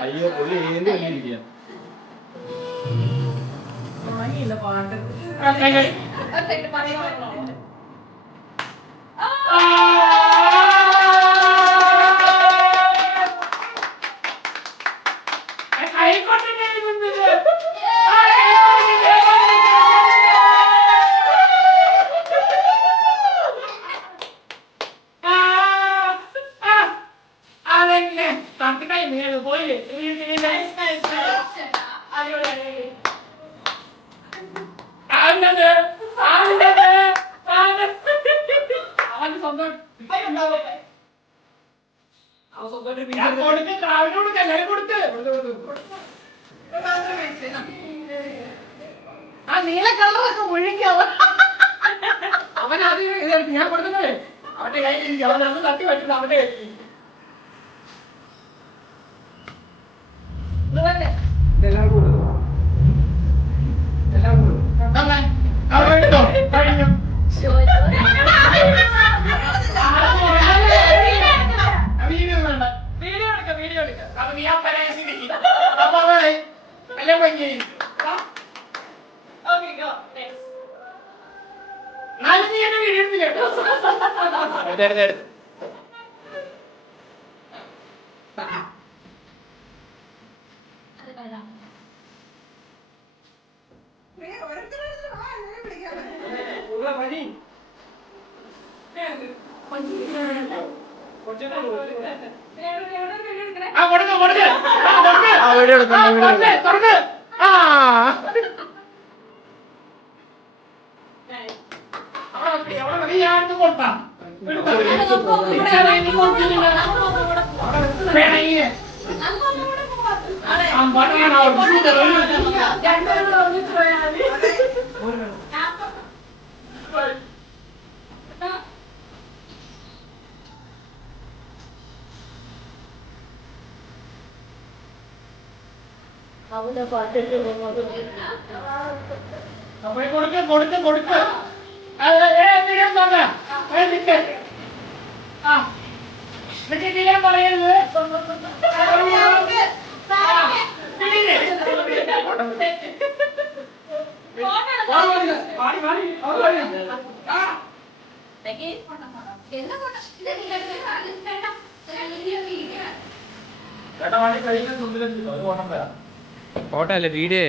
അയ്യോ പുള്ളി ഏന്തിരിക്കുക പാട്ട് ആ നീല കളറൊക്കെ ഒഴുകി അവനത് ഞാൻ കൊടുക്കുന്നത് അവന്റെ കയ്യിൽ അവനത് തട്ടി പറ്റുന്നത് അവന്റെ കയ്യിൽ വീഡിയോ എടുക്കാം അപ്പൊ നീ ആ പരാജയം എല്ലാം ഭംഗി അവന്റെ പാട്ടിട്ട് കൊടുക്ക പറയരുത് ഫോട്ടോ അല്ലേ വീഡിയോ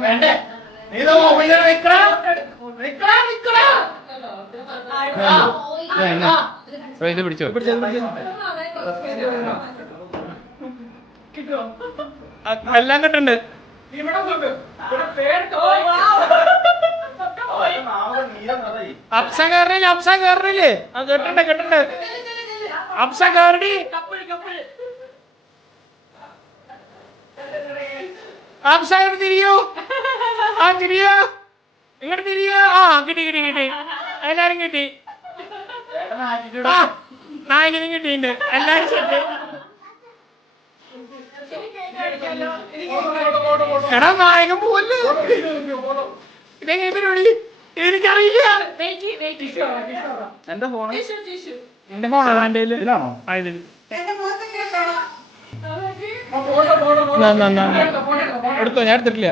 വേണ്ടേ ഇത് പിടിച്ചോ എല്ലാം കിട്ടണ്ട് അപ്സം കയറില്ലേ ആ കെട്ടണ്ട് അപ്സം കയറി അപ്സം തിരിയോ ആ തിരിയോ ഇങ്ങോട്ട് തിരിയോ ആ കിട്ടി എല്ലാരും കിട്ടി നായകനും കിട്ടിയിട്ടുണ്ട് എല്ലാരും കിട്ടി എടാ നായകൻ പോവല്ലേ ഇതെങ്ങനെ പരിപാടി എനിക്കറിയില്ല എന്റെ ഫോണാണ് എന്റെ എടുത്തോ ഞാൻ എടുത്തിട്ടില്ല